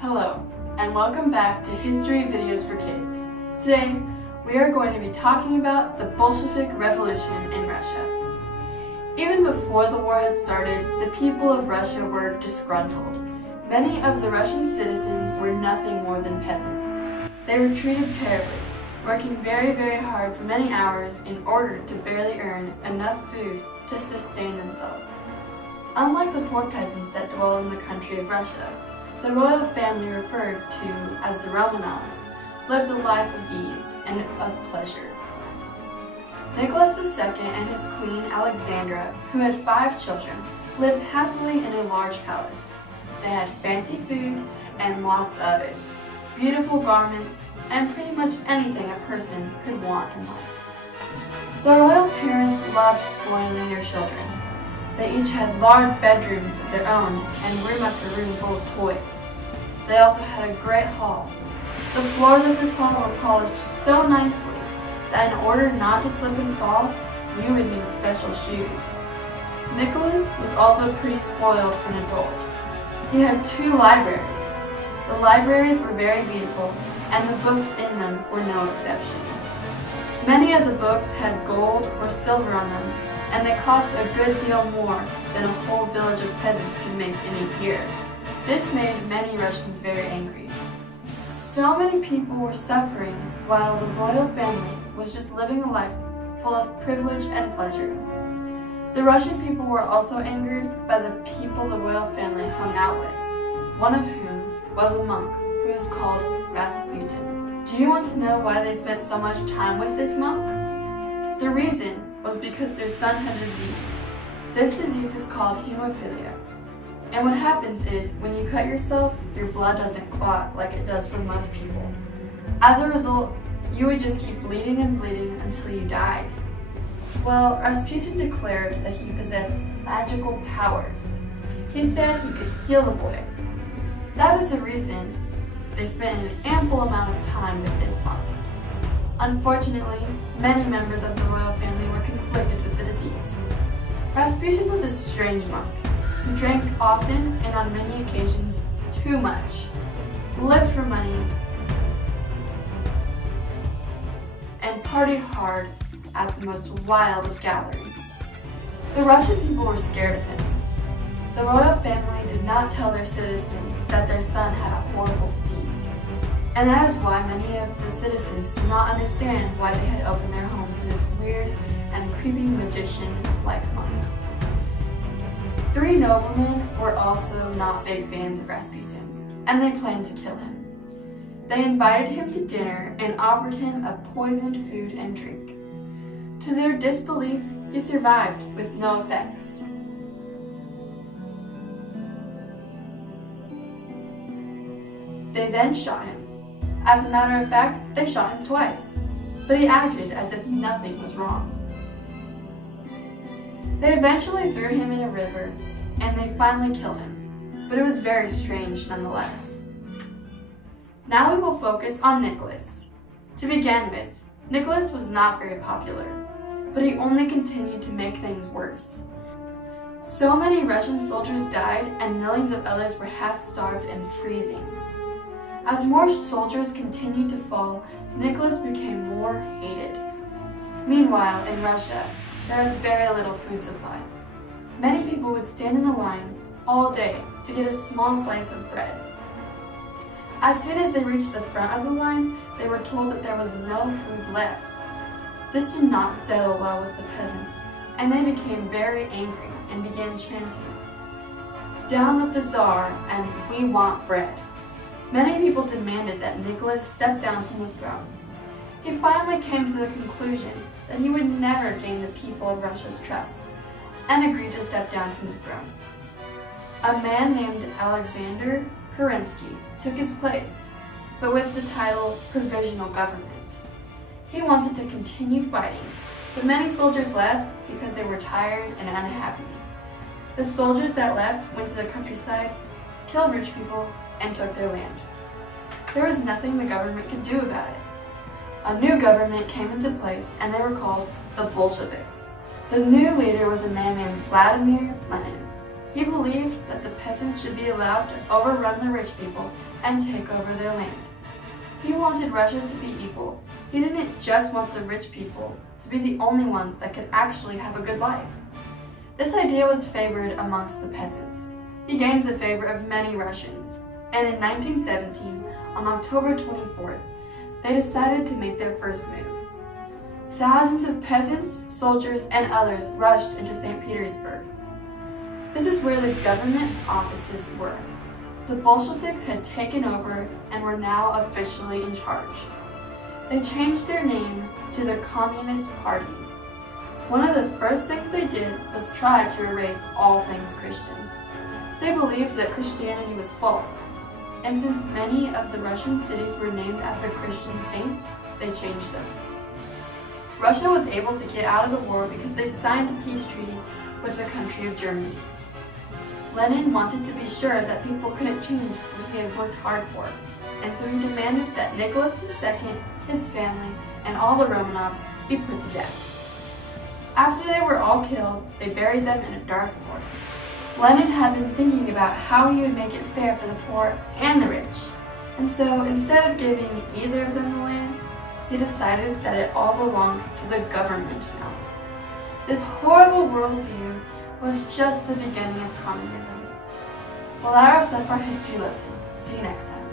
Hello, and welcome back to History Videos for Kids. Today, we are going to be talking about the Bolshevik Revolution in Russia. Even before the war had started, the people of Russia were disgruntled. Many of the Russian citizens were nothing more than peasants. They were treated terribly, working very hard for many hours in order to barely earn enough food to sustain themselves. Unlike the poor peasants that dwell in the country of Russia, the royal family referred to as the Romanovs lived a life of ease and of pleasure. Nicholas II and his queen Alexandra, who had 5 children, lived happily in a large palace. They had fancy food and lots of it, beautiful garments, and pretty much anything a person could want in life. The royal parents loved spoiling their children. They each had large bedrooms of their own and room after room full of toys. They also had a great hall. The floors of this hall were polished so nicely that in order not to slip and fall, you would need special shoes. Nicholas was also pretty spoiled for an adult. He had 2 libraries. The libraries were very beautiful, and the books in them were no exception. Many of the books had gold or silver on them, and they cost a good deal more than a whole village of peasants could make in a year. This made many Russians very angry. So many people were suffering while the royal family was just living a life full of privilege and pleasure. The Russian people were also angered by the people the royal family hung out with, one of whom was a monk who was called Rasputin. Do you want to know why they spent so much time with this monk? The reason was because their son had a disease. This disease is called hemophilia. And what happens is, when you cut yourself, your blood doesn't clot like it does for most people. As a result, you would just keep bleeding and bleeding until you died. Well, Rasputin declared that he possessed magical powers. He said he could heal the boy. That is the reason they spent an ample amount of time with this monk. Unfortunately, many members of the royal family were conflicted with the disease. Rasputin was a strange monk who drank often and on many occasions too much, lived for money, and partied hard at the most wild of gatherings. The Russian people were scared of him. The royal family did not tell their citizens that their son had a horrible disease. And that is why many of the citizens did not understand why they had opened their home to this weird and creepy magician like monk. 3 noblemen were also not big fans of Rasputin, and they planned to kill him. They invited him to dinner and offered him a poisoned food and drink. To their disbelief, he survived with no effects. They then shot him. As a matter of fact, they shot him twice, but he acted as if nothing was wrong. They eventually threw him in a river, and they finally killed him, but it was very strange nonetheless. Now we will focus on Nicholas. To begin with, Nicholas was not very popular, but he only continued to make things worse. So many Russian soldiers died, and millions of others were half-starved and freezing. As more soldiers continued to fall, Nicholas became more hated. Meanwhile, in Russia, there was very little food supply. Many people would stand in a line all day to get a small slice of bread. As soon as they reached the front of the line, they were told that there was no food left. This did not settle well with the peasants, and they became very angry and began chanting, "Down with the Tsar, and we want bread." Many people demanded that Nicholas step down from the throne. He finally came to the conclusion that he would never gain the people of Russia's trust, and agreed to step down from the throne. A man named Alexander Kerensky took his place, but with the title Provisional Government. He wanted to continue fighting, but many soldiers left because they were tired and unhappy. The soldiers that left went to the countryside, killed rich people, and took their land. There was nothing the government could do about it. A new government came into place, and they were called the Bolsheviks. The new leader was a man named Vladimir Lenin. He believed that the peasants should be allowed to overrun the rich people and take over their land. He wanted Russia to be equal. He didn't just want the rich people to be the only ones that could actually have a good life. This idea was favored amongst the peasants. He gained the favor of many Russians, and in 1917, on October 24th, they decided to make their first move. Thousands of peasants, soldiers, and others rushed into St. Petersburg. This is where the government offices were. The Bolsheviks had taken over and were now officially in charge. They changed their name to the Communist Party. One of the first things they did was try to erase all things Christian. They believed that Christianity was false, and since many of the Russian cities were named after Christian saints, they changed them. Russia was able to get out of the war because they signed a peace treaty with the country of Germany. Lenin wanted to be sure that people couldn't change what he had worked hard for, and so he demanded that Nicholas II, his family, and all the Romanovs be put to death. After they were all killed, they buried them in a dark forest. Lenin had been thinking about how he would make it fair for the poor and the rich, and so instead of giving either of them the land, he decided that it all belonged to the government now. This horrible worldview was just the beginning of communism. Well, that wraps up our history lesson. See you next time.